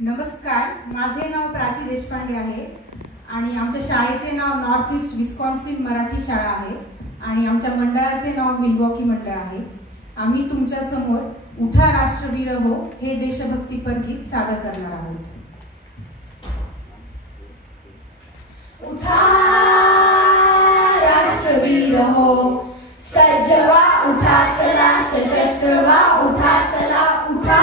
नमस्कार, माझे नाव प्राची देशपांडे आहे आणि आमच्या शाळेचे नाव नॉर्थ ईस्ट विस्कॉन्सिन मराठी शाळा आहे आणि आमच्या मंडळाचे नाव मिल्वॉकी मंडळ आहे। आम्ही तुमच्या समोर उठा राष्ट्रवीर हो हे देशभक्तीपर गीत सादर करणार आहोत। उठा राष्ट्रवीर हो, सज्ज व्हा, उठा चला, सशस्त्र व्हा, उठा चला, उठा।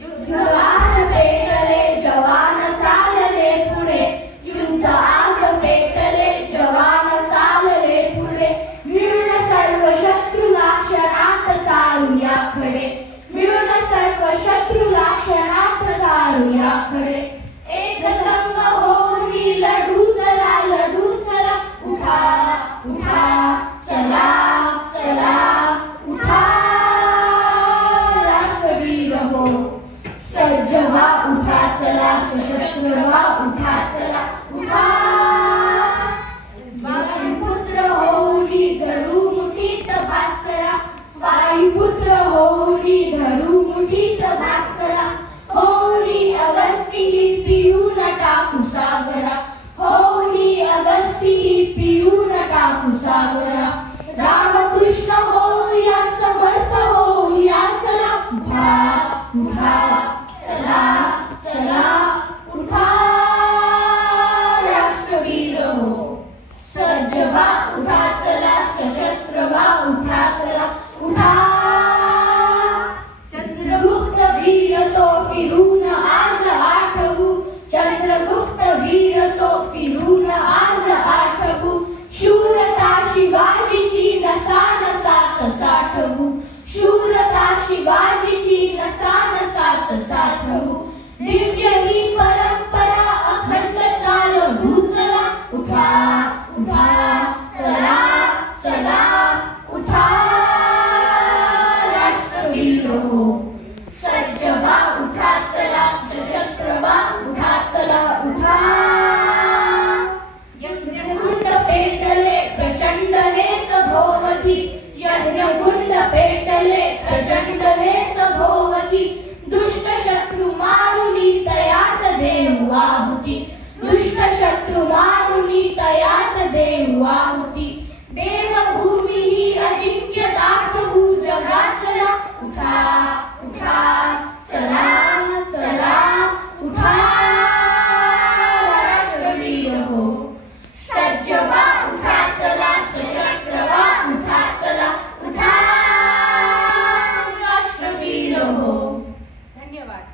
युद्ध आज पेटले, जवान चालले पुढे, युद्ध आज पेटले, जवान चालले पुढे। मिळून सर्व शत्रूला क्षणात चालूया खडे, मिळून सर्व शत्रूला क्षणात चालूया खडे। एक संघ होऊन लढू चला, लढू चला, उठा उठा चला चला, उठा राष्ट्रवीर हो, सज्ज व्हा, उठा चला, सशस्त्र व्हा, उठा चला, उठा। वायुपुत्र होऊनी धरू मुठीत भास्करा, वायुपुत्र होऊनी धरू मुठीत भास्करा। होऊनी अगस्ती पिऊन टाकू सागरा, होऊनी अगस्ती पिऊन टाकू सागरा। रामकृष्ण होऊया, समर्थ होऊया, चला उठा उठा चला चला, उठा राष्ट्रवीर हो, सज्ज व्हा, उठा चला, सशस्त्र व्हा, उठा चला, उठा। चंद्रगुप्त वीर तो फिरून आज आठवू, चंद्रगुप्त वीर तो फिरून आज आठवू। शूरता शिवाजीची नसा नसात साठवू, शूरता शिवाजीची नसा नसात साठवू। दिव्य ही परंपरा अखंड चालवू, चला उठा उठा चला चला, उठा राष्ट्रवीर हो, सज्ज व्हा, उठा चला, सशस्त्र व्हा, उठा चला, उठा। यज्ञकुंड पेटले प्रचंड हे सभोवती, यज्ञकुंड पेटले प्रचंड हे सभोवती। दुष्ट शत्रु मारुनी तयात देऊ आहुती, दुष्ट शत्रु मारुनी तयात देऊ आहुती। देवभूमी ही अजिंक्य दाखवू जगा, चला उठा उठा चला चला, उठा राष्ट्रवीर हो, सज्ज व्हा, उठा चला, सशस्त्र व्हा, उठा चला, उठा राष्ट्रवीर हो। धन्यवाद।